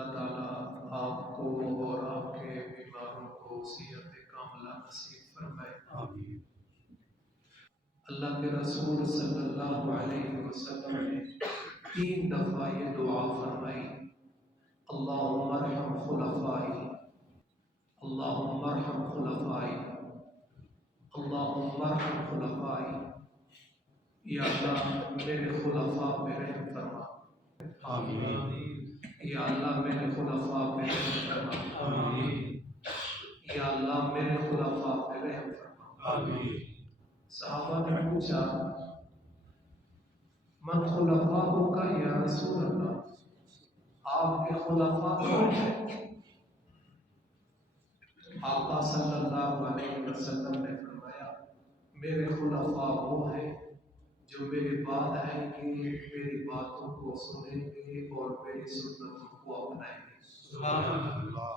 اللہ تعالیٰ آپ کو اور آپ کے بیماروں کو صحت کاملہ نصیب فرمائے، آمین۔ اللہ کے رسول صلی اللہ علیہ وسلم نے 3 دفعہ یہ دعا فرمائی، اللہم ارحم خلفائی، اللہم ارحم خلفائی، اللہم ارحم خلفائی، یا اللہ میرے خلفاء پہ رحم فرما، آمین۔ یا اللہ میرے خلفاء پہ رحم فرما، آمین۔ یا اللہ میرے خلفاء پہ رحم فرما، آمین۔ صحابہ نے پوچھا من خلفاؤک یا رسول اللہ، آپ کے خلفاء کون ہیں؟ آقا صلی اللہ علیہ وسلم نے فرمایا میرے خلفاء وہ ہیں جو میرے بعد آئیں گے، میری باتوں کو سنیں گے اور میری سنتوں کو اپنائیں گے۔ سبحان اللہ۔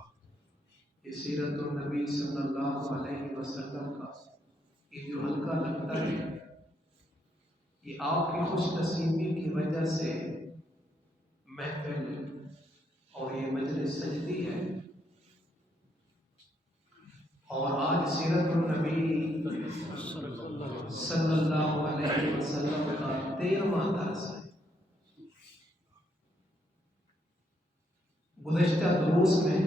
یہ سیرت النبی صلی اللہ علیہ وسلم کا یہ جو حلقہ لگتا ہے، یہ آپ کی خوش نصیبی کی وجہ سے محفل اور یہ مجلس سجدی ہے، اور آج سیرت النبی صلی اللہ علیہ وسلم کا 13واں درس ہے۔ گزشتہ دروس میں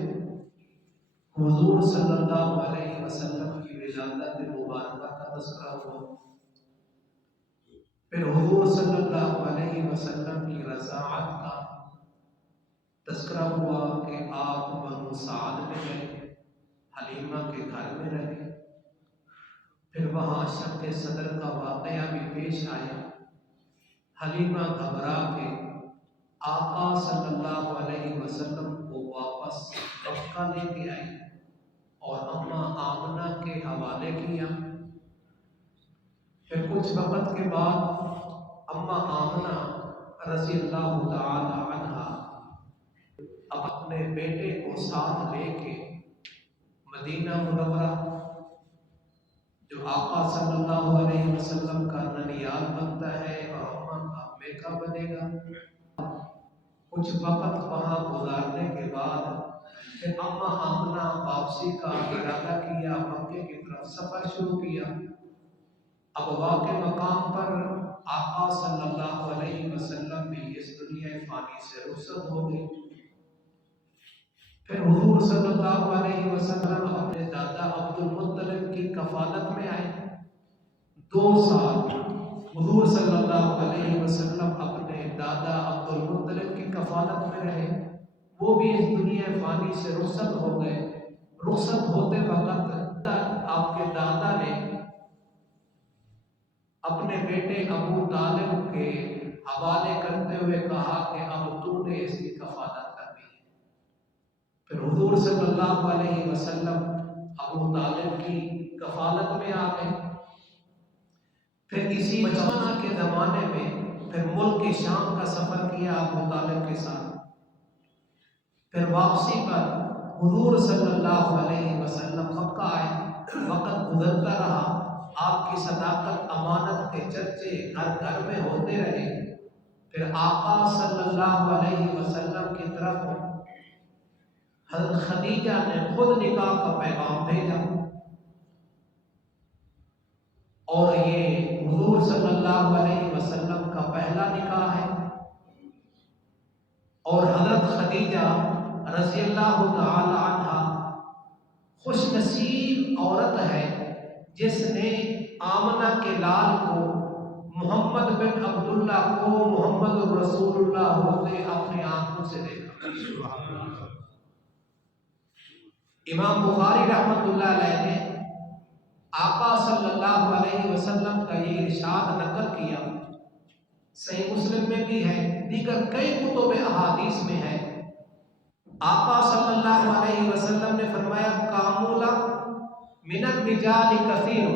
حضور صلی اللہ علیہ وسلم کی ولادت مبارکہ کا تذکرہ ہوا، پھر حضور صلی اللہ علیہ وسلم کی رضاعت کا تذکرہ ہوا کہ آپ بنو سعد میں گئے، حلیمہ کے گھر میں رہے، پھر وہاں شق صدر کا واقعہ بھی پیش آیا، حلیمہ گھبرا کے آقا صلی اللہ علیہ وسلم کو واپس مکہ لے کے آئی اور اماں آمنہ کے حوالے کیا۔ پھر کچھ وقت کے بعد اماں آمنہ رضی اللہ تعالی عنہا اب اپنے بیٹے کو ساتھ لے کے مدینہ منورہ جو آقا صلی اللہ علیہ وسلم کا ننیال بنتا ہے اور اماں کا میکہ بنے گا، کچھ وقت وہاں گزارنے کے بعد پھر اماں آمنہ واپسی کا ارادہ کیا، مکے کی طرف سفر شروع کیا۔ اب واقع مقام پر آقا صلی اللہ علیہ وسلم بھی اس دنیا فانی سے رخصت ہو گئی۔ پھر حضور صلی اللہ علیہ وسلم اپنے دادا عبد المطلب کی کفالت میں آئے، 2 سال حضور صلی اللہ علیہ وسلم اپنے دادا عبد المطلب کی کفالت میں رہے، وہ بھی اس دنیا فانی سے رخصت ہو گئے۔ رخصت ہوتے وقت آپ کے دادا نے اپنے بیٹے ابو طالب کے حوالے کرتے ہوئے کہا کہ اب تو نے اس کی کفالت کرنی ہے۔ پھر حضور صلی اللہ علیہ وسلم ابو طالب کی کفالت میں آ گئے۔ پھر اسی بچپنا کے زمانے میں پھر ملک شام کا سفر کیا ابو طالب کے ساتھ۔ پھر واپسی پر حضور صلی اللہ علیہ وسلم مکہ آئے، وقت گزرتا رہا، آپ کی صداقت امانت کے چرچے گھر گھر میں ہوتے رہے۔ پھر آقا صلی اللہ علیہ وسلم کی طرف حضرت خدیجہ نے خود نکاح کا پیغام بھیجا، اور یہ حضور صلی اللہ علیہ وسلم کا پہلا نکاح ہے، اور حضرت خدیجہ رضی اللہ تعالی عنہا خوش نصیب عورت ہے جس نے آمنہ کے لال کو محمد بن عبداللہ کو محمد الرسول اللہ ہوتے اپنے آنکھوں سے دیکھا۔ امام بخاری رحمۃ اللہ علیہ نے آقا صلی اللہ علیہ وسلم کا یہ ارشاد نقل کیا، صحیح مسلم میں بھی ہے، دیگر کئی کتب احادیث میں ہے۔ آقا صلی اللہ علیہ وسلم نے فرمایا کامولا من الرجال کثیر،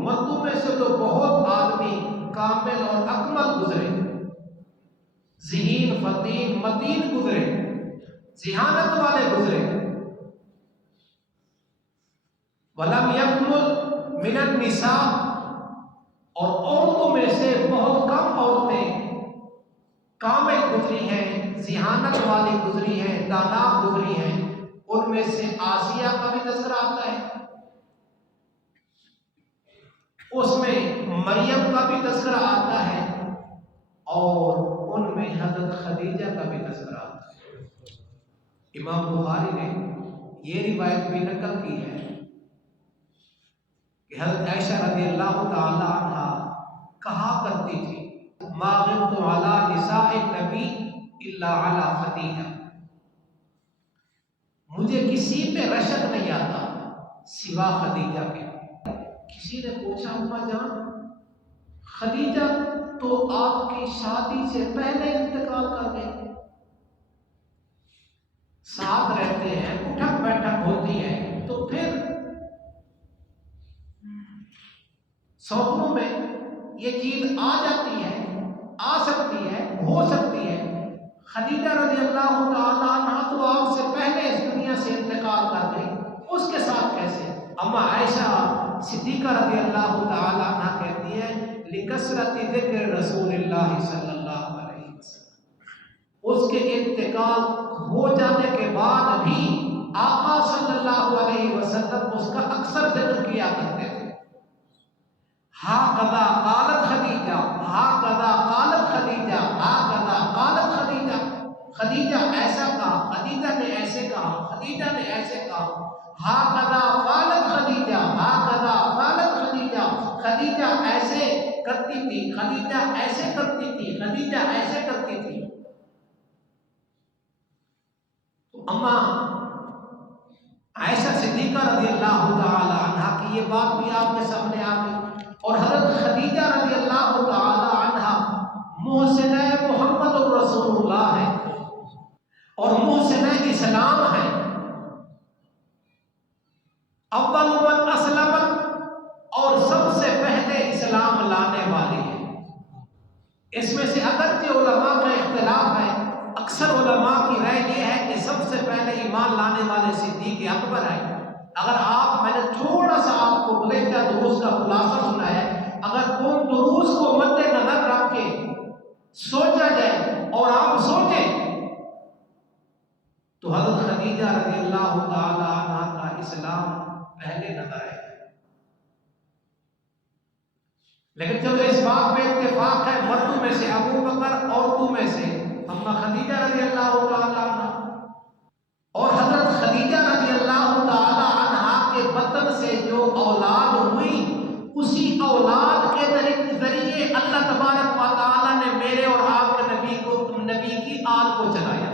مردوں میں سے تو بہت آدمی کامل اور اکمل گزرے، ذہین فطین متین گزرے، ذہانت والے گزرے، ولم یکمل من النساء، اور عورتوں میں سے بہت کم عورتیں کامل گزری ہیں، ذہانت والی گزری ہیں، دانا گزری ہیں، ان میں سے آسیہ کا بھی تذکرہ آتا ہے، اس میں مریم کا بھی تذکرہ آتا ہے، اور ان میں حضرت خدیجہ کا بھی تذکرہ آتا ہے۔ امام بخاری نے یہ روایت بھی نقل کی ہے کہ حضرت عائشہ رضی اللہ تعالی عنہ کہا کرتی تھی ما غبت علی نساء النبی الا علی خدیجہ، مجھے کسی پہ رشک نہیں آتا سوا خدیجہ کے۔ کسی نے پوچھا اما جان خدیجہ تو آپ کی شادی سے پہلے انتقال کر گئے، ساتھ رہتے ہیں، اٹھک بیٹھک ہوتی ہے، تو پھر سوپنوں میں یہ چیز آ جاتی ہے، آ سکتی ہے، ہو سکتی ہے۔ خدیجہ رضی اللہ تعالی عنہ تو آپ سے پہلے اس دنیا سے انتقال کر گئی، اس کے ساتھ کیسے؟ اما عائشہ صدیقہ رضی اللہ تعالی عنہ کہتی ہے لکثرت ذکر رسول اللہ صلی اللہ علیہ وسلم، اس کے انتقال ہو جانے کے بعد بھی آقا صلی اللہ علیہ وسلم اس کا اکثر ذکر کیا کرتے تھے۔ ہاکذا قالت خدیجہ، ہاکذا قالت خدیجہ، ہاکذا قالت خدیجہ، خدیجہ ایسا کہا، خدیجہ نے ایسے کہا، خدیجہ نے ایسے کہا، ہاکذا قالت خدیجہ، ہاکذا قالت خدیجہ، خدیجہ ایسے کرتی تھی، خدیجہ ایسے کرتی تھی، خدیجہ ایسے کرتی تھی۔ تو اما عائشہ صدیقہ رضی اللہ تعالی عنہ کی یہ بات بھی آپ کے سامنے آ گئی، اور حضرت خدیجہ رضی اللہ تعالی عنہ محسنہ محمد الرسول اللہ ہے اور محسنہ اسلام ہے، اول من اسلمت، اور سب سے پہلے اسلام لانے والی ہے۔ اس میں سے اگرچہ علماء کا اختلاف ہے، اکثر علماء کی رائے یہ ہے کہ سب سے پہلے ایمان لانے والے صدیق اکبر ہے۔ اگر میں نے تھوڑا سا آپ کو گزشتہ دروس کا خلاصہ سنایا، اگر ان دروس کو مد نظر رکھ کے سوچا جائے اور آپ سوچیں تو حضرت خدیجہ رضی اللہ تعالی عنہ کا اسلام پہلے نظر آئے گا۔ لیکن جب اس بات پہ اتفاق ہے مردوں میں سے ابو بکر، عورتوں میں سے اما خدیجہ رضی اللہ تعالی عنہ، اور حضرت خدیجہ رضی اللہ تعالی عنہ کے بطن سے جو اولاد ہوئی، اسی اولاد کے ذریعے اللہ تبارک و تعالی نے میرے اور آپ کے نبی کی آل کو چلایا۔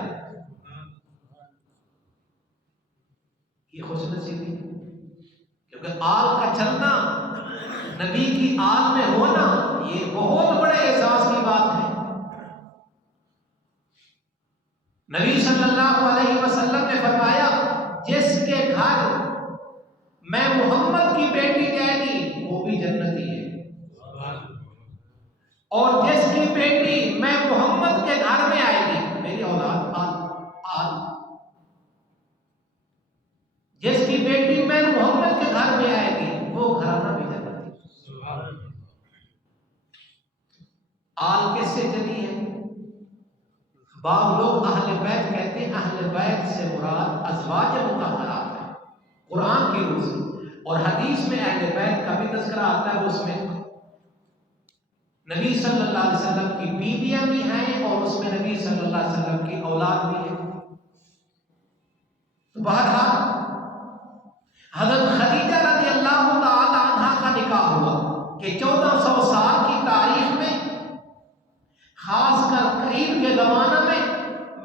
یہ خوش نصیبی، کیونکہ آل کا چلنا، نبی کی آل میں ہونا، یہ بہت بڑے اعزاز کی بات ہے۔ نبی صلی اللہ علیہ وسلم نے فرمایا جس کے گھر میں محمد کی بیٹی جائے گی وہ بھی جنتی ہے، اور جس کی بیٹی میں محمد کے گھر میں آئے گی، میری اولاد آل، جس کی بیٹی میں محمد کے گھر میں آئے گی وہ گھرانہ بھی جنتی۔ آل کس سے چلی ہے؟ بعض لوگ اہل بیت کہتے ہیں، اہل بیت سے مراد ازواج مطہرات ہے قرآن کی روح سے، اور حدیث میں اہل بیت کا بھی تذکرہ آتا ہے، اس میں نبی صلی اللہ علیہ وسلم کی بیویاں بھی ہیں اور اس میں نبی صلی اللہ علیہ وسلم کی اولاد بھی ہے۔ تو بہرحال حضرت خدیجہ رضی اللہ تعالی عنہ کا نکاح ہوا کہ 1400 سال کی تاریخ میں، خاص کر قریب کے زمانہ میں،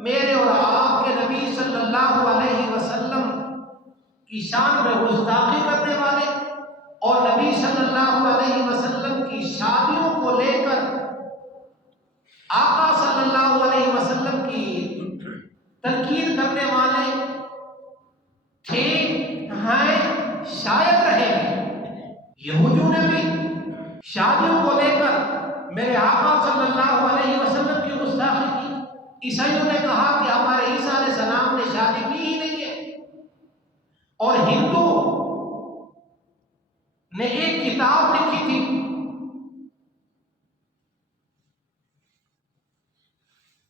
میرے اور آپ کے نبی صلی اللہ علیہ وسلم کی شان میں گستاخی کرنے والے اور نبی صلی اللہ علیہ وسلم کی شادیوں کو لے کر آقا صلی اللہ علیہ وسلم کی تنقید کرنے والے تھے، ہیں، شاید رہے ہیں۔ یہودیوں نے بھی شادیوں کو لے کر میرے آقا صلی اللہ علیہ وسلم کی گستاخی کی۔ عیسائیوں نے کہا کہ ہمارے عیسیٰ علیہ السلام نے شادی کی ہی نہیں ہے، اور ہندو نے ایک کتاب لکھی تھی،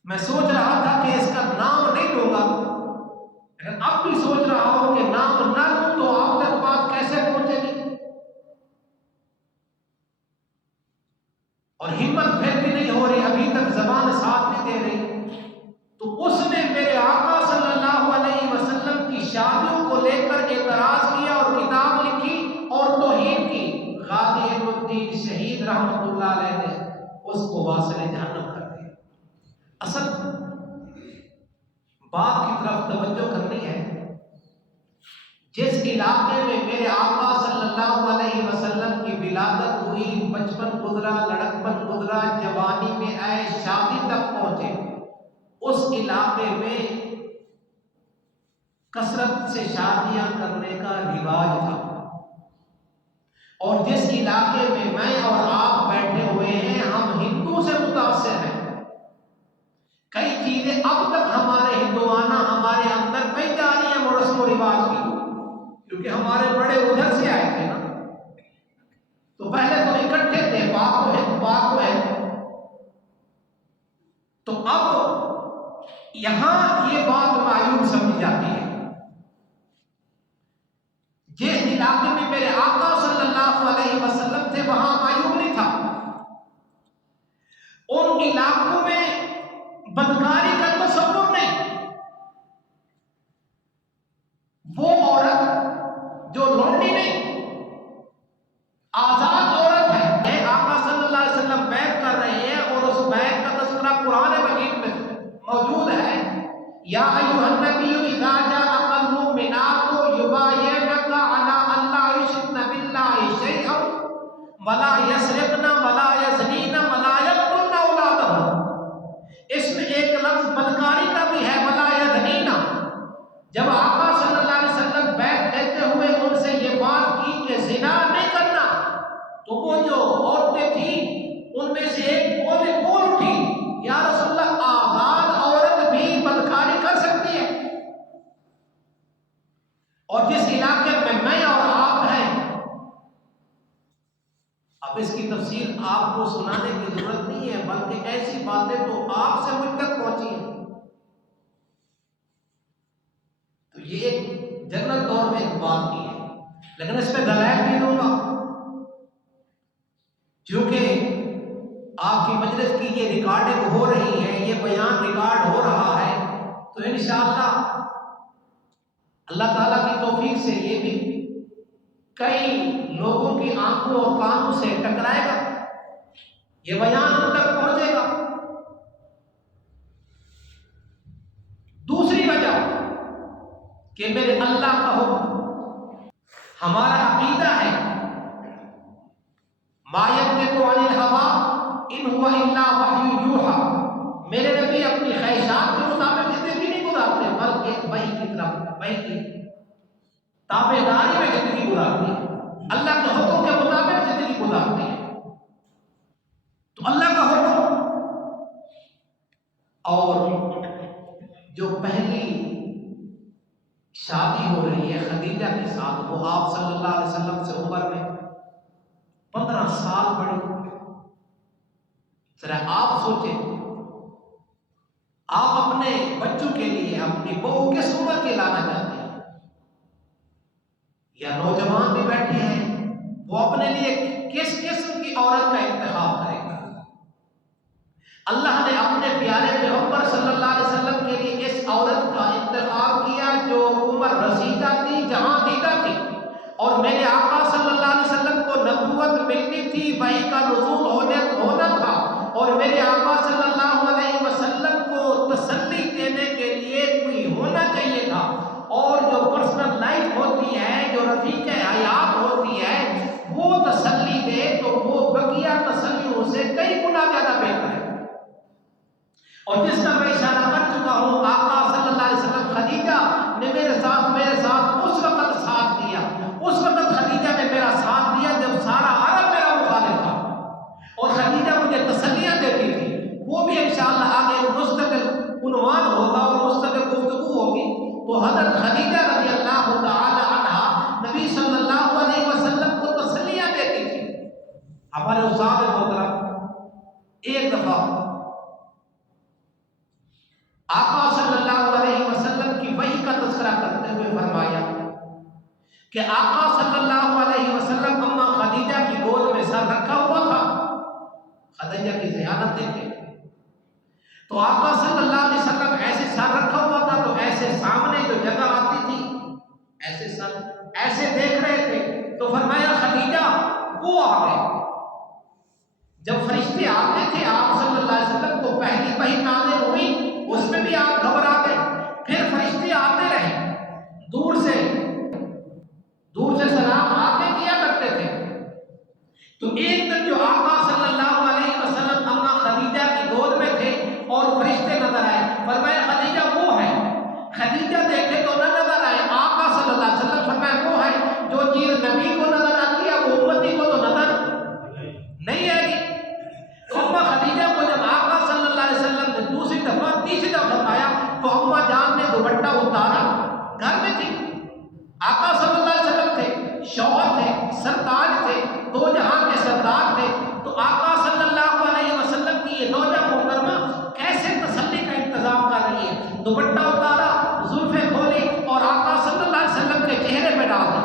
میں سوچ رہا تھا کہ اس کا نام نہیں لوں گا، لیکن اب بھی سوچ رہا ہوں کہ نام نہ لوں تو آپ تک بات کیسے پہنچے گی، اور ہمت پھر بھی نہیں ہو رہی، ابھی تک زبان ساتھ نہیں دے رہی۔ تو اس نے میرے آقا صلی اللہ علیہ وسلم کی شادیوں کو لے کر اعتراض کیا اور کتاب لکھی اور توہین کی۔ غازی علم الدین شہید رحمت اللہ علیہ نے اس کو واصل جہنم کر دیا۔ اصل بات کی طرف توجہ کرنی ہے، جس علاقے میں میرے آقا صلی اللہ علیہ وسلم کی ولادت ہوئی، بچپن گزرا، لڑکپن گزرا، جوانی میں آئے، شادی تک پہنچے، اس علاقے میں کثرت سے شادیاں کرنے کا رواج تھا، اور جس علاقے میں اور آپ بیٹھے ہوئے ہیں ہم ہندو سے متاثر ہیں۔ کئی چیزیں اب تک ہمارے ہندوانہ ہمارے اندر کئی جاری ہیں وہ رسم و رواج کی، کیونکہ ہمارے بڑے ادھر سے آئے تھے نا، تو پہلے تو اکٹھے تھے، پاک و ہند پاک و ہند، تو اب یہاں یہ بات معیوب سمجھی جاتی ہے۔ جس علاقے میں میرے آقا صلی اللہ علیہ وسلم تھے وہاں معیوب نہیں تھا، ان علاقوں میں بدکاری کا تصور نہیں۔ وہ عورت جو لونڈی نہیں، آزاد عورت ہے، آقا صلی اللہ علیہ وسلم بیعت کر رہے ہیں اور اس بیعت کا تذکرہ قرآن مجید میں موجود ہے۔ یا ایھا النبی اذا جاءک المؤمنات یبایعنک علی ان لا یشرکن باللہ شیئا ولا یسرقن ولا یزنین ولا یقتلن اولادہم۔ اس میں ایک لفظ بدکاری کا بھی ہے، ولا یزنین۔ جب آقا صلی اللہ علیہ وسلم بیعت لیتے ہوئے ان سے یہ بات کی کہ زنا نہیں کرنا، تو وہ جو عورتیں تھیں ان میں سے ایک بول اٹھی، یا رسول اللہ آزاد عورت بھی بدکاری کر سکتی ہے؟ اور جس علاقے میں اور آپ ہیں، اب اس کی تفصیل آپ کو سنانے کی ضرورت نہیں ہے، بلکہ ایسی باتیں تو آپ سے مجھ تک پہنچی ہیں۔ تو یہ ایک جنرل طور میں ایک بات کی ہے، لیکن اس پہ دلائل بھی دوں گا، کیونکہ آپ کی مجلس کی یہ ریکارڈنگ ہو رہی ہے، یہ بیان ریکارڈ ہو رہا ہے، تو انشاءاللہ اللہ تعالیٰ کی توفیق سے یہ بھی کئی لوگوں کی آنکھوں اور کانوں سے ٹکرائے گا، یہ بیان ان تک پہنچے گا۔ دوسری وجہ کہ میرے اللہ کا حکم، ہمارا عقیدہ ہے ما ينطق عن الهوى ان هو الا وحی یوحی، میرے نبی اپنی خواہشات کے مطابق زندگی نہیں گزارتے، بلکہ وحی کی طرف، وحی کی تابع داری میں زندگی گزارتے ہیں، اللہ کے حکم کے مطابق زندگی گزارتے ہیں۔ تو اللہ کا حکم، اور جو پہلی شادی ہو رہی ہے خدیجہ کے ساتھ، وہ آپ صلی اللہ علیہ وسلم سے عمر میں 15 سال بڑی۔ ذرا آپ سوچیں، آپ اپنے بچوں کے لیے اپنی بہو کس عمر کے لانا چاہتے ہیں؟ یا نوجوان بھی بیٹھے ہیں، وہ اپنے لیے کس قسم کی عورت کا انتخاب کرے گا؟ اللہ نے اپنے پیارے پیغمبر صلی اللہ علیہ وسلم کے لیے اس عورت کا انتخاب کیا جو عمر رسیدہ تھی، جہاں دیدہ تھی، اور میرے آقا صلی اللہ علیہ وسلم کو نبوت ملنی تھی، وحی کا نزول ہونا تھا، اور میرے آقا صلی اللہ علیہ وسلم کو تسلی دینے کے لیے کوئی ہونا چاہیے تھا، اور جو پرسنل لائف ہوتی ہے، جو رفیق حیات ہوتی ہے، وہ تسلی دے تو وہ بقیہ تسلیوں سے کئی گنا زیادہ بہتر ہے۔ اور جس کا میں اشارہ کر چکا ہوں، آقا صلی اللہ علیہ وسلم خدیجہ نے میرے ساتھ اس وقت ساتھ دیا، اس وقت خدیجہ نے میرا ساتھ دیا جب سارا عرب میرا مخالف تھا، اور خدیجہ مجھے تسلیاں دیتی تھی۔ وہ بھی انشاءاللہ آگے مستقل عنوان ہوگا اور مستقل گفتگو ہوگی۔ تو حضرت خدیجہ رضی اللہ تعالی عنہا نبی صلی اللہ علیہ وسلم کو تسلیاں دیتی تھی۔ ہمارے استاد محترم ایک دفعہ آقا کہ آقا صلی اللہ علیہ وسلم اما خدیجہ کی گود میں سر رکھا ہوا تھا. خدیجہ کی ذہانت دیکھیں تو آقا صلی اللہ علیہ وسلم ایسے سر رکھا ہوا تھا تو ایسے سامنے جو جگہ آتی تھی ایسے سر ایسے دیکھ رہے تھے تو فرمایا خدیجہ وہ آ گئے. جب فرشتے آتے تھے آپ صلی اللہ علیہ وسلم کو پہلی وحی نازل ہوئی اس میں بھی آپ گھبرا گئے. پھر فرشتے آتے رہے دور سے سلام آتے کیا کرتے تھے. تو ایک دن جو آقا صلی اللہ علیہ وسلم اما خدیجہ کی گود میں تھے اور فرشتے نظر آئے. فرمایا خدیجہ وہ ہے. خدیجہ دیکھے تو نہ نظر آئے. آقا صلی اللہ علیہ وسلم فرمایا وہ ہے جو چیز نبی کو نظر آتی ہے وہ امتی کو تو نظر نہیں آئے گی. اما خدیجہ کو جب آقا صلی اللہ علیہ وسلم نے دوسری دفعہ تیسری دفعہ فرمایا تو اما جان نے دوپٹہ اتارا. گھر میں تھی آقا صلی اللہ علیہ وسلم تھے شوہر تھے سرتاج تھے دو جہاں کے سردار تھے. تو آقا صلی اللہ علیہ وسلم کی یہ زوجہ محترمہ کیسے تسلی کا انتظام کر رہی ہے. دوپٹہ اتارا زلفیں کھولی اور آقا صلی اللہ علیہ وسلم کے چہرے پہ ڈال دی.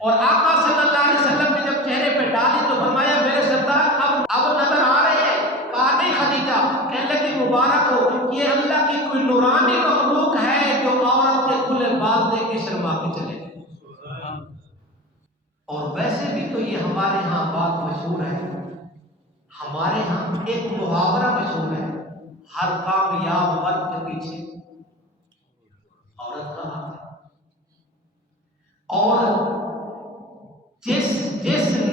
اور آقا صلی اللہ علیہ وسلم نے جب چہرے پہ ڈالی تو فرمایا میرے سردار اب نظر آ رہے ہیں. کہا نہیں خدیجہ. کہنے لگی مبارک ہو یہ اللہ کی کوئی نورانی مخلوق ہے جو عورت کے کھلے بال دے کے شرما کے چلے گئے. اور ویسے بھی تو یہ ہمارے ہاں بات مشہور ہے. ہمارے ہاں ایک محاورہ مشہور ہے ہر کامیاب مرد کے پیچھے عورت کا ہاتھ ہے. اور جس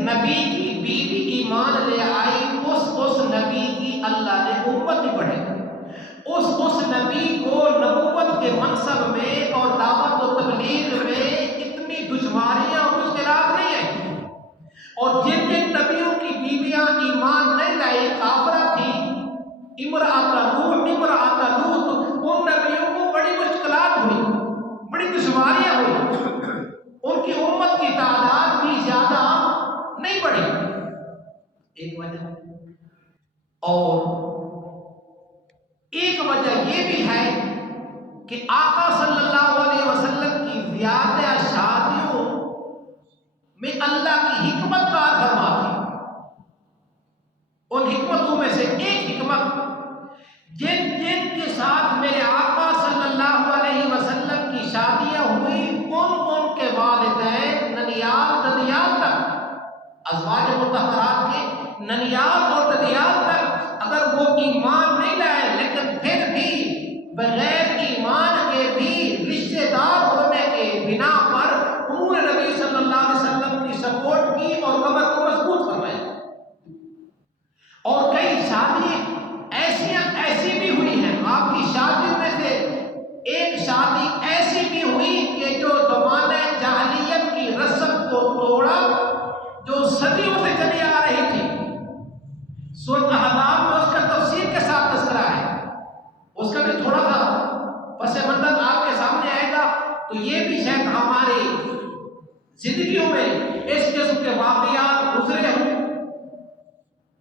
نبی کی بیوی ایمان لے آئی اس نبی کی اللہ نے امت بھی بڑھے. اس نبی کو نبوت کے منصب میں اور دعوت و تبلیغ میں اتنی دشواریاں اور مشکلات نہیں آئی. اور جن نبیوں کی بیویاں ایمان نہیں لائی کافرہ تھی امرأۃ لوط ان نبیوں کو بڑی مشکلات ہوئی بڑی دشواریاں ہوئی. ان کی امت کی تعداد بھی زیادہ نہیں بڑھی. ایک وجہ اور ایک وجہ یہ بھی ہے کہ آقا صلی اللہ علیہ وسلم کی زیادہ شادیوں میں اللہ کی حکمت کار فرما تھی. ان حکمتوں میں سے ایک حکمت جن کے ساتھ میرے آقا صلی اللہ علیہ وسلم کی شادیاں ہوئی ان کے والدین ننیال ددیال تک ازواج مطہرات کے ننیال اور ددیال تک اگر وہ ایمان نہیں لائے لیکن پھر بھی بغیر ایمان کے بھی رشتے دار ہونے کے بنا پر انہوں نے نبی صلی اللہ علیہ وسلم کی سپورٹ کی اور کمر کو مضبوط فرمایا. اور کئی شادی ایسی بھی ہوئی ہیں. آپ کی شادی میں سے ایک شادی ایسی بھی ہوئی کہ جو زمانے جاہلیت کی رسم کو توڑا جو صدیوں سے چلی آ رہی تھی. سورۃ احزاب میں اس کا تفصیل کے ساتھ تذکرہ ہے. اس کا بھی تھوڑا سا پس منظر آپ کے سامنے آئے گا تو یہ بھی شاید ہماری زندگیوں میں اس قسم کے واقعات گزرے ہوں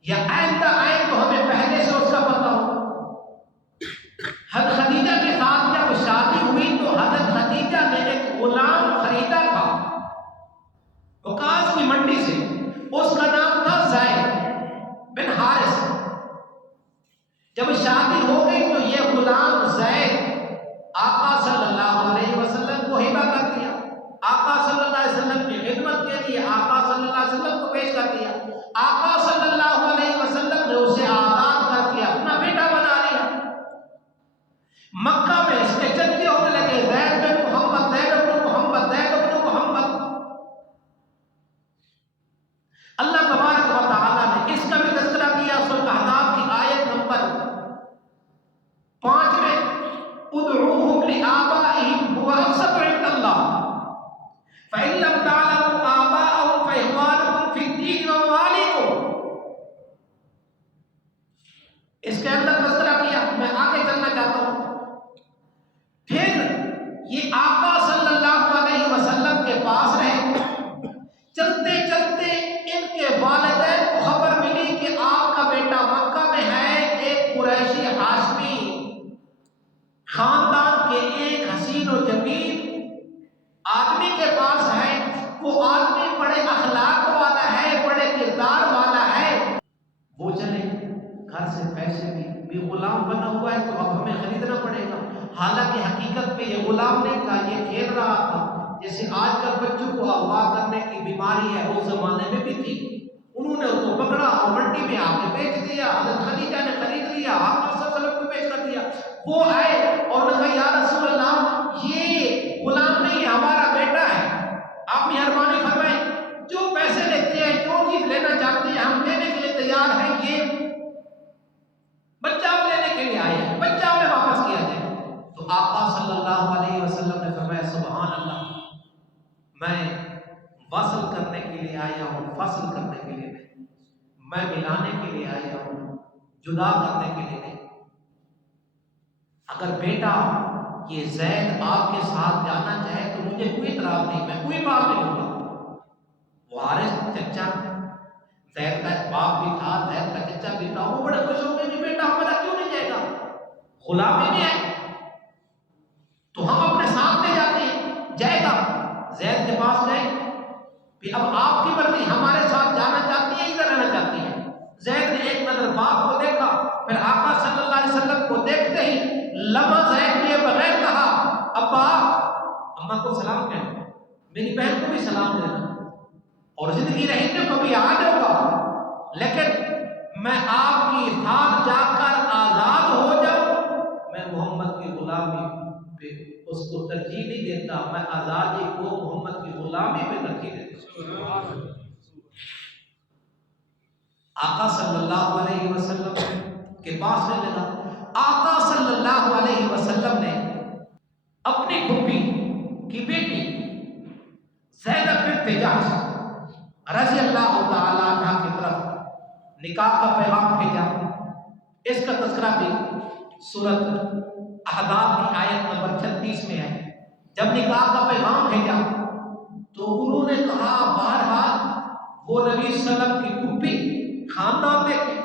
یا آئندہ آئے تو ہمیں پہلے سے اس کا پتہ ہو. حضرت خدیجہ کے ساتھ جب شادی ہوئی تو حضرت خدیجہ نے ایک غلام خریدا تھا وکاس کی منڈی سے. اس کا نام تھا زید بن حارث. جب شادی ہو گئی تو یہ غلام زید آقا صلی اللہ علیہ وسلم کو ہبہ کر دیا. آقا صلی اللہ علیہ وسلم کی خدمت کے لیے آقا صلی اللہ علیہ وسلم کو پیش کر دیا. آقا صلی اللہ علیہ وسلم نے اسے آزاد کر کے اپنا بیٹا بنا لیا. مکہ میں اس کے چرچے ہونے لگے زید بن محمد زید بن محمد زید بن محمد. اللہ تبارک و تعالی نے اس کا بھی تذکرہ کیا سورۃ احزاب کی آیت نمبر 5 میں ادعوهم لآبائهم هو اقسط عند الله فإن لم تعلموا آباءهم فإخوانكم في الدين ومواليكم. اس کے اندر تذکرہ کیا. میں آگے چلنا چاہتا ہوں. پھر یہ آقا صلی اللہ علیہ وسلم کے پاس رہے. چلتے چلتے ان کے والدین کو خبر ملی کہ آپ کا بیٹا مکہ میں ہے. ایک قریشی ہاشمی خاندان کے ایک حسین و جمیل آدمی کے پاس ہے گھر سے پیسے بھی غلام بنا ہوا ہے تو اب ہمیں خریدنا پڑے گا، حالانکہ حقیقت میں یہ غلام نہیں تھا، یہ کھیل رہا تھا۔ جیسے آج کل بچوں کو اغوا کرنے کی بیماری ہے، اس زمانے میں بھی تھی، انہوں نے اس کو پکڑا اور منڈی میں آ کے بیچ دیا، حضرت خدیجہ نے خرید لیا، آپ صلی اللہ علیہ وسلم کو پیش کر دیا۔ وہ آئے اور نے کہا یا رسول اللہ یہ غلام نہیں ہے، ہمارا بیٹا ہے، آپ مہربانی فرمائیں، جو پیسے لیتے ہیں جو چیز لینا چاہتے ہیں ہم دینے کے لیے تیار ہیں، یہ بچہ ہم لینے کے لیے آئے ہیں، بچہ ہمیں واپس کیا جائے۔ تو آقا صلی اللہ علیہ وسلم نے فرمایا سبحان اللہ، میں وصل کرنے کے لیے آیا ہوں، فصل کرنے کے لیے نہیں، میں ملانے کے لیے آیا ہوں، جدا کرنے کے لیے نہیں۔ اگر بیٹا یہ زید آپ کے ساتھ جانا چاہے تو مجھے کوئی اعتراض نہیں، میں کوئی بات نہیں کروں گا۔ وہ حارث چچا زید کا باپ بھی تھا، زید کا چچا بھی تھا، وہ بڑے خوش ہو گئے کہ بیٹا ہمارا کیوں نہیں جائے گا، غلامی میں ہے تو ہم اپنے ساتھ لے جاتے ہیں، جائے گا۔ زید کے پاس گئے کہ اب آپ کی مرضی، ہمارے ساتھ جانا چاہتی ہیں ادھر رہنا چاہتی ہیں۔ زید نے ایک نظر باپ کو دیکھا، پھر آقا صلی اللہ علیہ وسلم کو دیکھتے ہی لمحہ زید لیے بغیر کہا ابا اماں کو سلام کہنا، میری بہن کو بھی سلام دینا، اور زندگی رہی تو کبھی آ جاؤں گا، لیکن میں آپ کی ساتھ جا کر آزاد ہو جاؤں، میں محمد کی غلامی پہ اس کو ترجیح نہیں دیتا، میں آزادی کو محمد کی غلامی پہ ترجیح دیتا ہوں۔ آقا صلی اللہ علیہ وسلم کے پاس رہنے لگا۔ آقا صلی اللہ علیہ وسلم نے اپنی پھوپھی کی بیٹی زینب بنت جحش رضی اللہ تعالی عنہ کی طرف نکاح کا پیغام بھیجا۔ اس کا تذکرہ بھی سورۃ احزاب کی آیت نمبر 36 میں ہے۔ جب نکاح کا پیغام بھیجا تو انہوں نے کہا بہرحال وہ نبی صلی اللہ علیہ وسلم کی پھوپھی، خاندان میں تھے،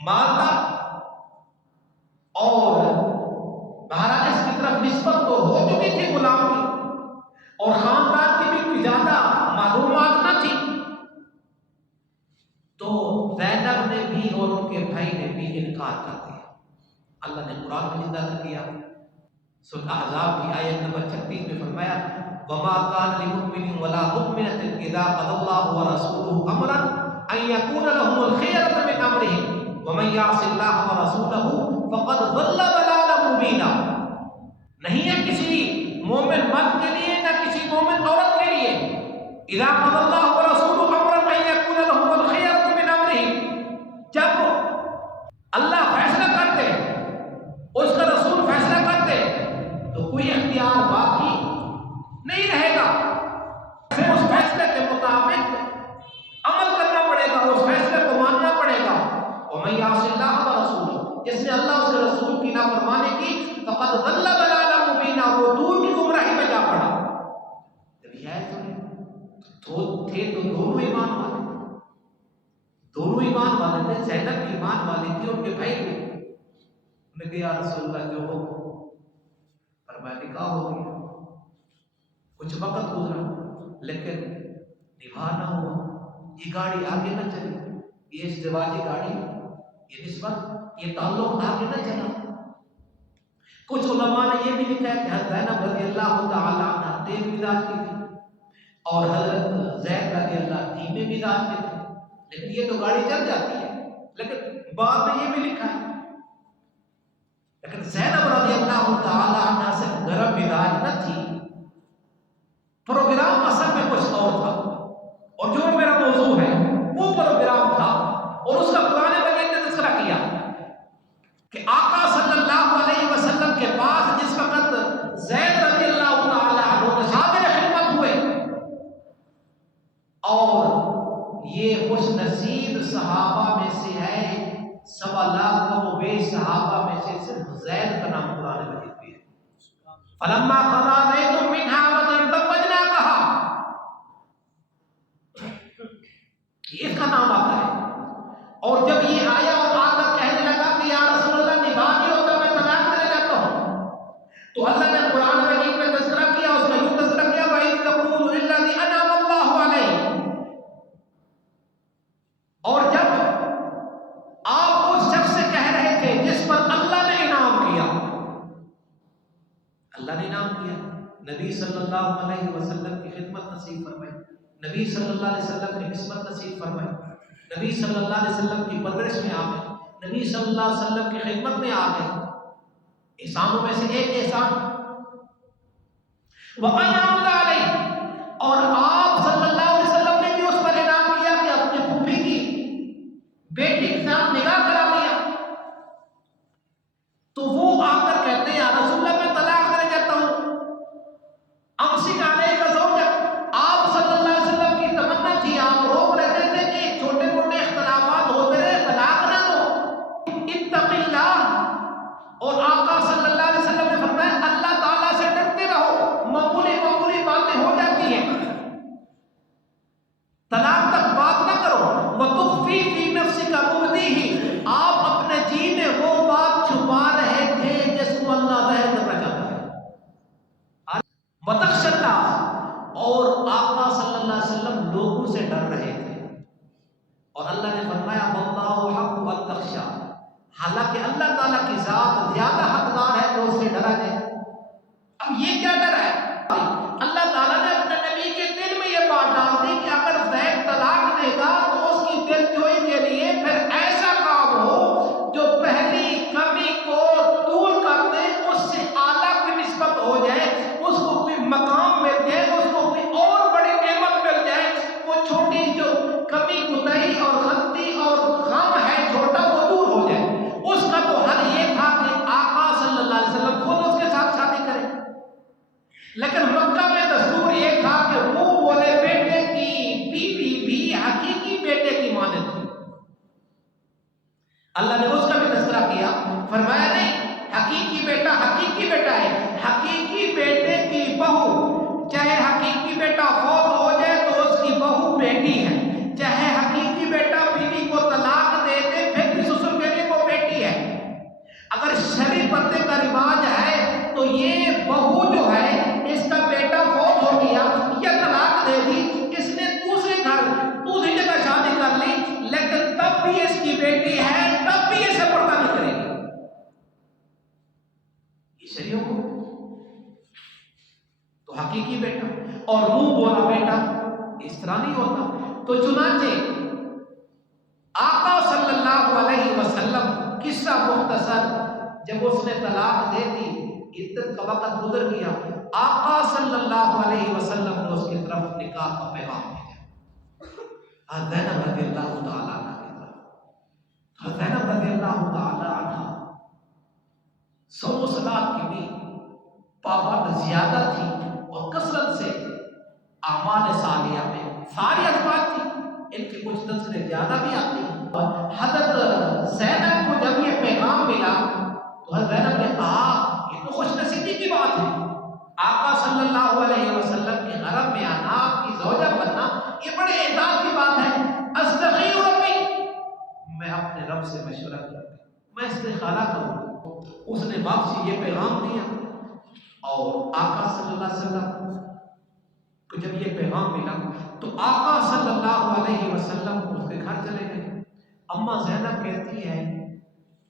مالدار، اور بہرحال اس کی طرف نسبت تو ہو چکی تھی غلام کی، اور خاندان کی بھی کوئی زیادہ معلومات نہ تھی، تو زینب نے بھی اور ان کے بھائی نے بھی انکار کر دیا۔ اللہ نے قرآن میں ذکر کیا، سورۃ احزاب کی آیت نمبر 36 میں فرمایا وَمَا كَانَ لِمُؤْمِنٍ وَلَا مُؤْمِنَةٍ إِذَا قَضَى اللَّهُ وَرَسُولُهُ أَمْرًا أَن يَكُونَ لَهُمُ الْخِيَرَةُ مِنْ أَمْرِهِمْ وَمَن يَعْصِ اللَّهَ وَرَسُولَهُ فَقَدْ ضَلَّ ضَلَالًا مُبِينًا۔ نہیں ہے کسی مومن مرد کے لیے نہ کسی مومن عورت کے لیے، اِذَا قَضَى اللَّهُ وَرَسُولُهُ أَمْرًا أَن يَكُونَ لَهُمُ الْخِيَرَةُ مِنْ أَمْرِهِمْ، جب اللہ فیصلہ کرتے، اس کا رسول فیصلہ کرتے تو کوئی اختیار باقی نہیں رہے گا، پھر اس فیصلے کے مطابق عمل کرنا پڑے گا، اس فیصلے کو ماننا پڑے گا۔ وَمَن يَعْصِ اللَّهَ وَرَسُولَهُ، جس نے اللہ اس کے رسول کی نافرمانی کی، فَقَدْ ضَلَّ ضَلَالًا مُبِينًا، وہ دور کی گمراہی میں جا پڑا۔ جب یہ آیت سنی تو تھے تو دونوں ایمان والے، دونوں ایمان والے تھے، زینب بھی ایمان والی تھی، ان کے بھائی بھی۔ انہوں نے کہا یا رسول اللہ جو ہو، فرمایا نکاح ہو گیا، کچھ وقت گزرا لیکن نباہ نہ ہوا، یہ گاڑی آگے نہ چلی، یہ ازدواجی گاڑی، یہ نسبت، یہ تعلق آگے نہ چلا۔ کچھ علماء نے یہ بھی لکھا ہے کہ حضرت زینب رضی اللہ تعالی عنہ تیز مزاج کی تھی اور حضرت زید رضی اللہ دھیمے مزاج کے تھے، لیکن یہ تو گاڑی چل جاتی ہے، لیکن بعد میں یہ بھی لکھا ہے لیکن زینب رضی اللہ تعالی عنہ سے گرم مزاج نہ تھی، پروگرام اصل میں کچھ اور تھا، اور جو میرا موضوع ہے وہ پروگرام تھا، اور اس کا قرآن مجید نے تذکرہ کیا کہ آقا صلی اللہ علیہ وسلم کے پاس جس وقت زید رضی اللہ تعالی عنہ حاضر خدمت ہوئے، اور یہ خوش نصیب صحابہ میں سے ہے، 1.25 لاکھ کم و بیش صحابہ میں سے صرف زید کا نام قرآن مجید میں ہے۔ فَلَمَّا قَضَىٰ زَيْدٌ مِّنْهَا وَطَرًا زَوَّجْنَاكَهَا، یہ اس کا نام آتا ہے، اور جب یہ آیا اور آ کر کہنے لگا کہ یا رسول اللہ نباہ نہیں ہوتا میں طلاق دے جاتا ہوں، تو اللہ نے قرآن مجید میں تذکرہ کیا، اس کا یوں تذکرہ کیا وَإِذْ تَقُولُ لِلَّذِي أَنْعَمَ اللَّهُ عَلَيْهِ، اور جب آپ اس شخص نبی صلی اللہ علیہ وسلم کی خدمت نصیب فرمائے، نبی صلی اللہ علیہ وسلم کی قسمت نصیب فرمائے، نبی صلی اللہ علیہ وسلم کی پرورش میں آ گئے، نبی صلی اللہ علیہ وسلم کی خدمت میں آ گئے۔ احسانوں میں سے ایک احسان وَأَنْعَمْتَ عَلَيْهِ، اور آپ صلی اللہ علیہ وسلم نے بھی اس پر انعام کیا کہ اپنی پھوپھی کی بیٹی کے ساتھ نکاح کرا دیا۔ تو وہ آ کر کہتے ہیں یا رسول اللہ میں طلاق دینا چاہتا ہوں، امسک علیک زوجک، آپ صلی اللہ علیہ وسلم کی تمنا تھی، آپ روک رہتے تھے کہ چھوٹے موٹے اختلافات ہوتے رہے، طلاق نہ دو، اتق اللہ، اور آقا صلی اللہ علیہ وسلم نے فرمایا اللہ تعالیٰ سے ڈرتے رہو، معمولی معمولی باتیں ہو جاتی ہیں، طلاق تک بات نہ کرو، وَتُخْفِي فِي نَفْسِكَ مُبْدِيهِ، آپ اپنے جی میں وہ بات چھپا رہے تھے جس کو اللہ ظاہر کرنا چاہتا ہے، وَتَخْشَى النَّاسَ، اور آقا صلی اللہ علیہ وسلم لوگوں سے ڈر رہے تھے، اور اللہ نے فرمایا وَاللَّهُ حَقُّ أَن تَخْشَىٰ، حالانکہ اللہ تعالیٰ کی ذات زیادہ حقدار ہے کہ اس سے ڈرا جائے۔ اب یہ کیا ڈر ہے؟ اللہ تعالیٰ نے اپنے نبی کے دل میں یہ بات ڈال دی کہ اگر زید طلاق دے گا تو اس کی دل جوئی کے لیے پھر ایسا کام ہو جو پہلی کمی کو دور کر دے، اس سے اعلیٰ کی نسبت ہو جائے، اس کو کوئی مقام مل جائے، اس کو کوئی اور بڑی نعمت مل جائے، وہ چھوٹی جو کمی کوتاہی اور غلطی اور غم ہے چھوٹا وہ دور ہو جائے۔ اس کا تو حل یہ تھا کہ آقا صلی اللہ علیہ وسلم خود اس کے ساتھ شادی کریں، لیکن مکہ میں دستور یہ تھا کہ وہ بولے بیٹے کی بیوی بھی حقیقی بیٹے کی مانند تھی۔ اللہ نے اس کا بھی تذکرہ کیا، فرمایا نہیں حقیقی بیٹا ہے، حقیقی بیٹے کی بہو، چاہے حقیقی بیٹا فوت ہو جائے تو اس کی بہو بیٹی ہے، چاہے حقیقی بیٹا بیوی کو طلاق دے دے پھر بھی سسر کے لیے وہ بیٹی ہے۔ اگر شرعی پردے کا رواج ہے تو یہ بہو جو ہے اس کا بیٹا فوت ہو گیا یا طلاق دے دی، اس نے دوسری جگہ شادی کر لی، لیکن تب بھی اس کی بیٹی ہے، تب بھی اسے پردہ نہیں کرے گی۔ یہ شریعہ کو تو حقیقی بیٹا اور منہ بولا بیٹا اس طرح نہیں ہوتا۔ تو چنانچہ آقا صلی اللہ علیہ وسلم قصہ مختصر، جب اس نے طلاق دے دی، عدت کا وقت گزر گیا، آقا صلی اللہ علیہ وسلم نے اس کی طرف نکاح کا پیغام بھیجا، زینب رضی اللہ تعالیٰ عنہ کی طرف۔ زینب رضی اللہ تعالیٰ عنہ صلات کی بھی پابند زیادہ تھی اور کثرت سے اعمال صالحہ میں ساری ازواج تھی، ان کی کچھ نسلیں زیادہ بھی آتی ہیں۔ حضرت زینب کو جب یہ پیغام ملا تو حضرت زینب نے کہا یہ تو خوش نصیبی کی بات ہے، آقا صلی اللہ علیہ وسلم کے حرم میں آنا، آپ کی زوجہ بننا، یہ بڑے اعزاز کی بات ہے۔ استخیر ربی، میں اپنے رب سے مشورہ کروں، میں استخارہ کروں۔ اس نے واپسی یہ پیغام دیا، اور آقا صلی اللہ علیہ وسلم کو جب یہ پیغام ملا تو آقا صلی اللہ علیہ وسلم اس کے گھر چلے گئے۔ اما زینب کہتی ہے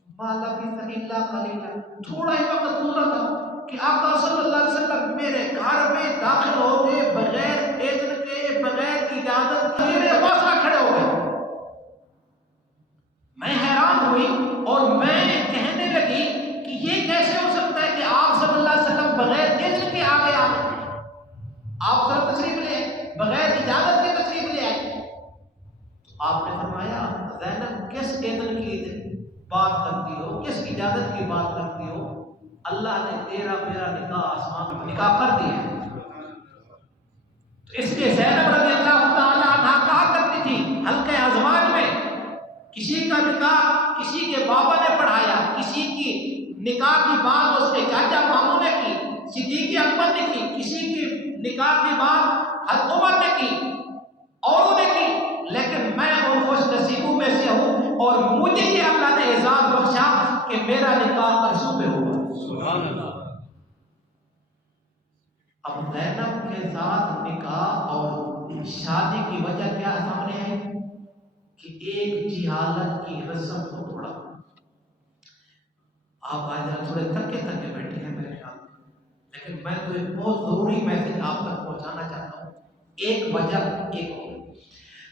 ما لبث الا قلیلا، تھوڑا ہی وقت گزرا تھا کہ آقا صلی اللہ علیہ وسلم میرے گھر میں داخل ہو گئے، بغیر اذن کے، بغیر اجازت کے میرے پاس کھڑے ہو گئے۔ میں حیران ہوئی اور میں کہنے لگی کہ یہ کیسے ہو سکتا ہے کہ آپ صلی اللہ علیہ وسلم بغیر اذن کے آگے آ گئے، آپ طرف تشریف لے آئے، بغیر اجازت کے تشریف لے آئے۔ تو آپ نے فرمایا زینب کس اذن کی بات کرتی ہو، کس اجازت کی بات کرتی ہو، اللہ نے تیرا میرا نکاح آسمان میں نکاح کر دیا ہے۔ تو اس لیے زینب رضی اللہ تعالی عنہ کہا کرتی تھی حلقہ ازواج میں، کسی کا نکاح کسی کے بابا نے پڑھایا، کسی کی نکاح کی بات اس کے چاچا ماموں نے کی، صدیق اکبر نے کی، کسی کی نکاح کی بات حضرت عمر نے کی، اوروں نے کی، لیکن میں ان خوش نصیبوں میں سے ہوں اور مجھے یہ اللہ نے اعزاز بخشا کہ میرا نکاح عرشوں پہ ہوا۔ سبحان اللہ۔ اب زینب کے ساتھ نکاح اور شادی کی وجہ کیا سامنے ہے کہ ایک جہالت کی رسم کو توڑا۔ آپ آج تھوڑے تھکے بیٹھے ہیں میرے خیال میں، لیکن میں تو ایک بہت ضروری میسج آپ تک پہنچانا چاہتا ہوں. ایک وجہ ایک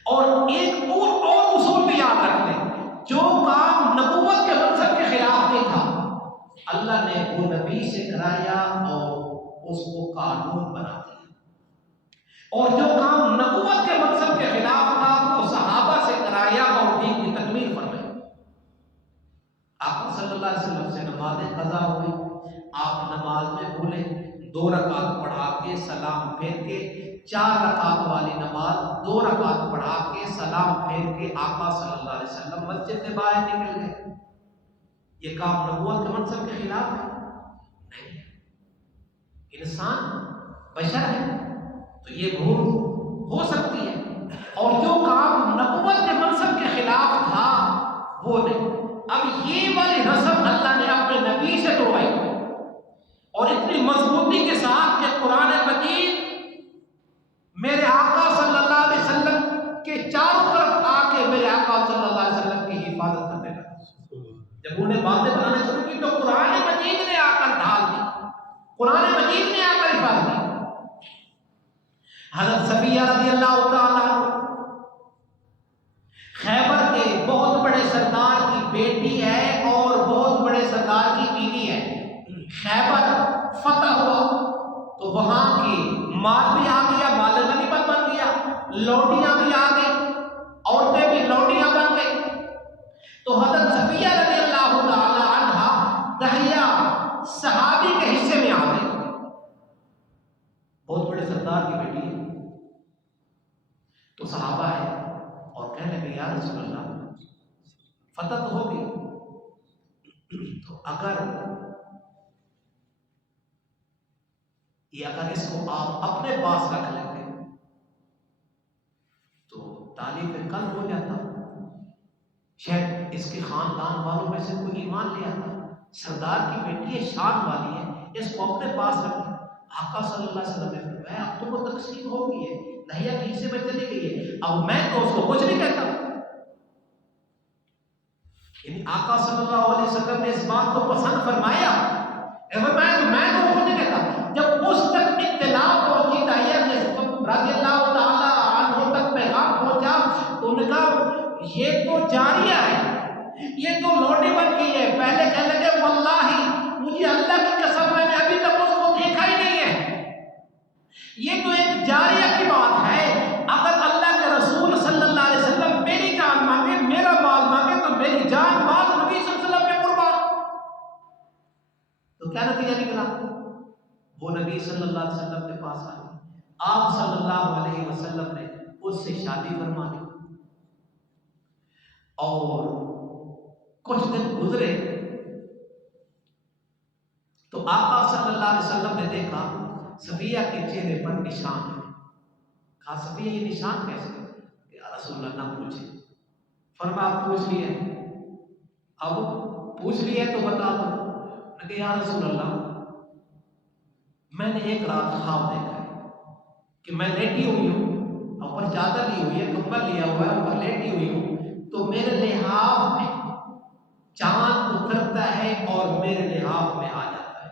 اور ایک اور اصول بھی یاد رکھ لیں. جو کام نبوت کے منصب کے خلاف نہیں تھا اللہ نے وہ نبی سے کرایا اور اس کو قانون بنا دیا. اور جو کام نبوت کے منصب کے خلاف تھا وہ صحابہ سے کرایا اور دین کی تکمیل فرمائی. آپ صلی اللہ علیہ وسلم سے نمازیں قضا ہوئی. آپ نماز میں بھولے 2 رکعت پڑھا کے سلام پھیر کے 4 رکعت والی نماز 2 رکعت پڑھا کے سلام پھیر کے آقا صلی اللہ علیہ وسلم مسجد سے باہر نکل گئے. یہ کام نبوت کے منصب کے خلاف ہے؟ نہیں. انسان بشر ہے تو یہ بھول ہو سکتی ہے. اور جو کام نبوت کے منصب کے خلاف تھا وہ نہیں. اب یہ والی رسم اللہ نے اپنے نبی سے توڑائی اور اتنی مضبوطی کے ساتھ کہ قرآن مجید میرے آقا صلی اللہ علیہ وسلم کے چاروں طرف آ کے میرے آقا صلی اللہ علیہ وسلم کی حفاظت کرنے لگا. جب انہیں باتیں بنانا شروع کی تو قرآن مجید نے آ کر ڈھال دی, قرآن مجید نے آ کر حفاظت کی. حضرت صفیہ رضی اللہ تعالیٰ خیبر کے بہت بڑے سردار کی بیٹی ہے اور بہت بڑے سردار کی بیوی ہے. خیبر فتح ہوا تو وہاں کی مال بھی آ گیا, مال غنیمت بن گیا, لوٹیاں بھی آ گئی, عورتیں بھی لوٹیاں بن گئی. تو حضرت صفیہ رضی اللہ تعالی عنہا دہیا صحابی کے حصے میں آ گئی. بہت بڑے سردار کی بیٹی ہے تو صحابہ ہے اور کہنے لگے یا رسول اللہ فتح تو ہو گئی تو اگر اس کو آپ اپنے پاس رکھ لیتے تو تعلیم میں قلب ہو جاتا, شاید اس کے خاندان والوں میں سے کوئی ایمان لے آتا. سردار کی بیٹی ہے, شان والی ہے, اس کو اپنے پاس رکھیں. آقا صلی اللہ علیہ وسلم نے فرمایا اب تو وہ تقسیم ہو گئی ہے, دہیا کے حصے میں چلی گئی ہے, اب میں تو اس کو کچھ نہیں کہتا. یعنی آقا صلی اللہ علیہ وسلم نے اس بات کو پسند فرمایا تو میں تو کچھ نہیں کہتا. جب اس تک اطلاع پہنچی دہیا کے رضی اللہ تعالی عنہ تک پیغام پہنچا تو انہوں نے کہا یہ تو جاریہ ہے, یہ تو لوٹی بن گئی ہے. پہلے کہنے لگے واللہ مجھے اللہ کی قسم میں نے ابھی تک اس کو دیکھا ہی نہیں ہے, یہ تو ایک جاریہ کی بات ہے. اگر اللہ کے رسول صلی اللہ علیہ وسلم میری جان مانگے, میرا مال مانگے تو میری جان مال نبی صلی اللہ علیہ وسلم پہ قربان. تو کیا نتیجہ نکلا؟ وہ نبی صلی اللہ علیہ وسلم کے پاس آئے, آپ صلی اللہ علیہ وسلم نے اس سے شادی فرما دی. اور کچھ دن گزرے تو آقا صلی اللہ علیہ وسلم نے دیکھا صفیہ کے چہرے پر نشان ہے. کہا صفیہ یہ نشان کیسے؟ یا رسول اللہ نہ پوچھے. فرمایا پوچھ لیے, اب پوچھ لیے تو بتا دو. کہ یا رسول اللہ میں نے ایک رات خواب دیکھا ہے کہ میں لیٹی ہوئی ہوں, اوپر چادر لی ہوئی ہے, کمبل لیا ہوا ہے, اوپر لیٹی ہوئی ہوں, تو میرے لحاف میں چاند اترتا ہے اور میرے لحاف میں آ جاتا ہے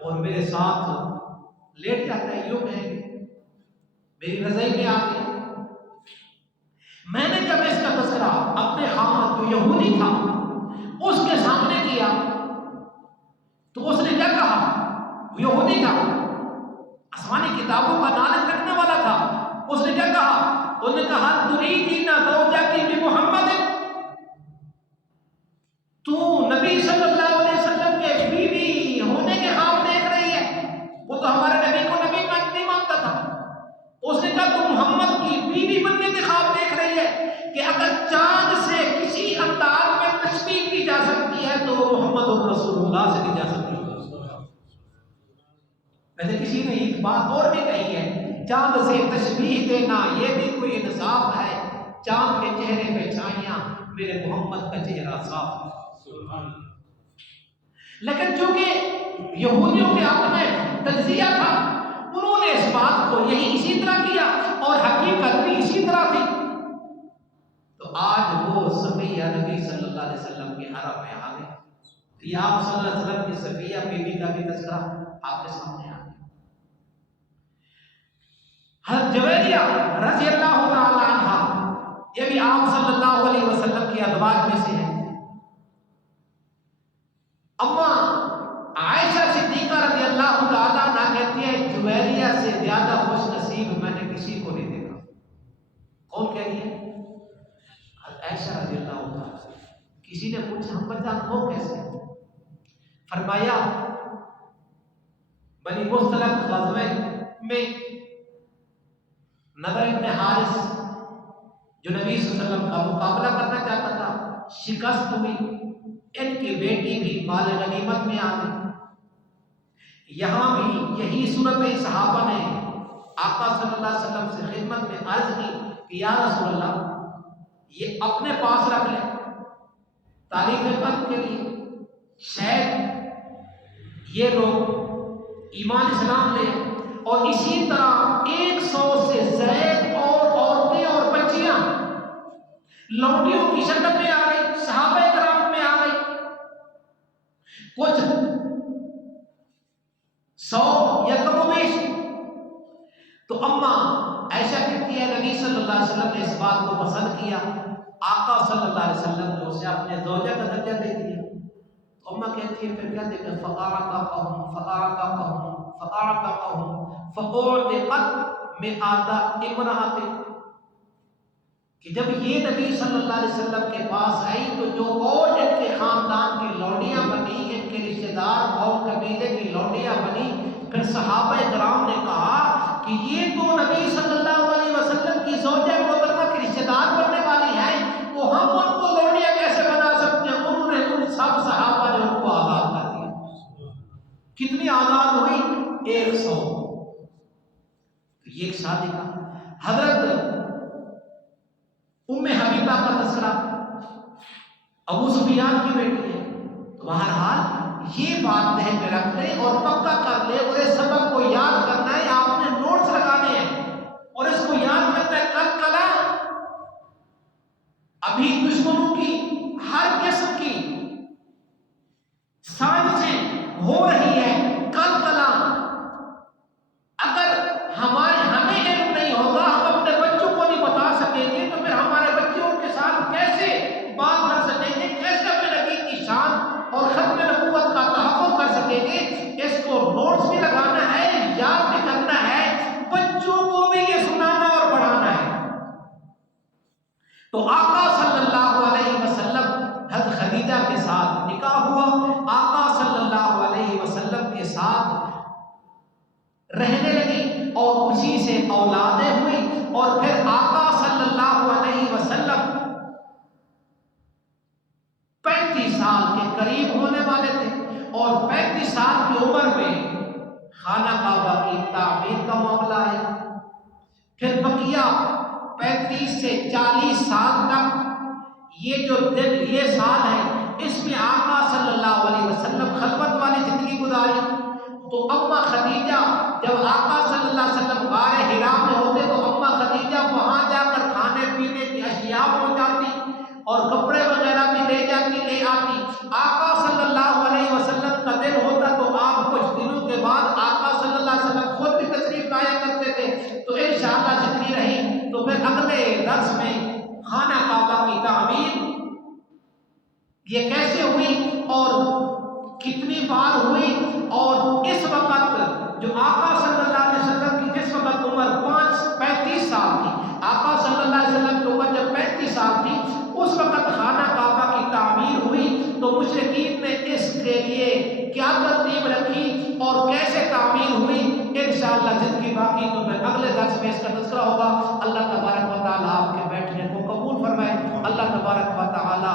اور میرے ساتھ لیٹ جاتا ہے. یوں کہیں گے میری رضائی میں آ گیا. میں نے جب اس کا تذکرہ اپنے خامد جو یہودی تھا اس کے سامنے کیا تو اس نے کیا کہا؟ وہ یہودی تھا, آسمانی کتابوں کا نالج رکھنے والا تھا. اس نے کیا کہا؟ اس نے کہا تریدین زوجتی بمحمد, تو نبی صلی اللہ علیہ وسلم کے بیوی ہونے کے خواب دیکھ رہی ہے. وہ تو ہمارے نبی کو نبی نہیں مانتا تھا. اس نے کہا تو محمد کی بیوی بننے کے خواب دیکھ رہی ہے کہ اگر چاند سے کسی انداز میں تشبیہ کی جا سکتی ہے تو محمد رسول اللہ سے کی جا سکتی ہے. ویسے کسی نے ایک بات اور بھی کہی ہے, چاند سے تشبیہ دینا یہ بھی کوئی انصاف ہے. چاند کے چہرے پہ چھائیاں, میرے محمد کا چہرہ صاف ہے. لیکن چونکہ یہودیوں کے حق میں تجزیہ تھا, انہوں نے اس بات کو یہی اسی طرح کیا اور حقیقت بھی اسی طرح تھی. تو آج وہ صفیہ نبی صلی اللہ علیہ وسلم کے حرم میں آ گئے. یہ آپ صلی اللہ علیہ وسلم کی صفیہ بیوی کا بھی تذکرہ آپ کے سامنے آ گیا۔ حضرت جویریہ رضی اللہ تعالی عنہا، یہ بھی آپ صلی اللہ علیہ وسلم کی ازواج میں سے ہے۔ اما عائشہ صدیقہ رضی اللہ تعالی عنہا کہتی ہے جویریہ سے زیادہ خوش نصیب میں نے کسی کو نہیں دیکھا۔ کون کہہ رہی ہے؟ عائشہ رضی اللہ تعالی۔ کسی نے پوچھا ہم بچہ ہو کیسے؟ فرمایا بنی مختلف غزوے میں نضر ابن حارث جو نبی صلی اللہ علیہ وسلم کا مقابلہ کرنا چاہتا تھا، شکست ہوئی، ان کی بیٹی بھی مال غنیمت میں آ گئی۔ یہاں بھی یہی صورت صحابہ نے آقا صلی اللہ علیہ وسلم سے خدمت میں عرض کی کہ یا رسول اللہ یہ اپنے پاس رکھ لیں تعریف قلب کے لیے، شاید یہ لوگ ایمان اسلام لیں، اور اسی طرح 100 سے زائد اور عورتیں اور بچیاں لونڈیوں کی شکل میں آ گئی، صحابہ کرام میں آ گئی، کچھ 100 یا کم و بیش۔ تو اما عائشہ کہتی ہے نبی صلی اللہ علیہ وسلم نے اس بات کو پسند کیا، آقا صلی اللہ علیہ وسلم نے اسے اپنے زوجہ کا درجہ دے دیا۔ تو اما کہتی ہے پھر کیا دیکھا فَأَعْتَقَهُمْ فَأَعْتَقَتْ مِئَةَ امْرَأَةٍ، کہ جب یہ نبی صلی اللہ علیہ وسلم کے پاس آئی تو جو اور ان کے خاندان کی لونڈیاں بنی، ان کے رشتہ دار اور قبیلے کی لونڈیاں بنی، پھر صحابہ کرام نے کہا کہ یہ تو نبی صلی اللہ علیہ وسلم کی زوجہ محترمہ کی رشتہ دار بننے والی ہیں، تو ہم ان کو لونڈیاں کیسے بنا سکتے ہیں؟ انہوں نے ان سب صحابہ نے ان کو آزاد کر دیا۔ کتنی آزاد ہوئی؟ 100۔ یہ ایک شادی کا حضرت ام حبیبہ کا تذکرہ، ابو سفیان کی بیٹی ہے۔ تو بہرحال یہ بات ذہن میں رکھ لیں اور پکا کر لیں، اور اس سبق کو یاد کرنا ہے، آپ نے نوٹس لگانے ہیں اور اس کو یاد کرنا ہے۔ کل کلا ابھی دشمنوں کی ہر قسم کی سازشیں ہو رہی ہے، کل کلا اگر ہمیں علم نہیں ہوگا، ہم اپنے بچوں کو نہیں بتا سکیں گے، تو پھر ہمارے بچے ان کے ساتھ کیسے بات کر سکیں گے، کیسے اپنے نبی کی شان اور ختم نبوت کا تحفظ کر سکیں گے؟ اس کو نوٹس بھی لگانا ہے، یاد بھی کرنا ہے، بچوں کو بھی یہ سنانا اور پڑھانا ہے۔ تو آقا صلی اللہ علیہ وسلم حضرت خدیجہ کے ساتھ نکاح ہوا، آقا صلی اللہ علیہ وسلم کے ساتھ رہنے لگی اور اسی سے اولادیں ہوئی، اور پھر آقا صلی اللہ علیہ وسلم 35 سال کے قریب ہونے والے تھے، اور 35 سال کی عمر میں خانہ کعبہ کی تعمیر کا معاملہ ہے۔ پھر بقیہ 35 سے 40 سال تک یہ سال ہے، اس میں آقا صلی اللہ علیہ وسلم خلوت والی زندگی گزاری۔ تو اما خدیجہ جب آقا صلی اللہ علیہ وسلم غار حرا میں ہوتے تو اما خدیجہ وہاں جا کر کھانے پینے کی اشیاء پہنچاتی اور کپڑے وغیرہ بھی لے آتی۔ آقا صلی اللہ علیہ وسلم کا دن ہوتا تو آپ کچھ دنوں کے بعد آقا صلی اللہ علیہ وسلم خود بھی تشریف لایا کرتے تھے۔ تو انشاءاللہ زندگی رہی تو پھر اگلے درس میں خانہ کعبہ کی تعمیر یہ کیسے ہوئی اور کتنی بار ہوئی، اور اس وقت جو آقا صلی اللہ علیہ وسلم کی جس وقت عمر 35 سال تھی، آقا صلی اللہ علیہ وسلم کی عمر جب 35 سال تھی، اس وقت خانہ کعبہ کی تعمیر ہوئی، تو مشرکین نے اس کے لیے کیا ترتیب رکھی اور کیسے تعمیر ہوئی، انشاءاللہ زندگی باقی تو میں اگلے درس میں اس کا تذکرہ ہوگا۔ اللہ تبارک و تعالی آپ کے بیٹھنے کو قبول فرمائے، اللہ تبارک و تعالی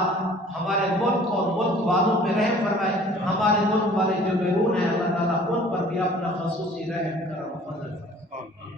ہمارے ملک اور ملک والوں پہ رحم فرمائے، ہمارے ملک والے جو بیرون ہیں اللہ تعالیٰ ان پر بھی اپنا خصوصی رحم کرم فضل فرمائے۔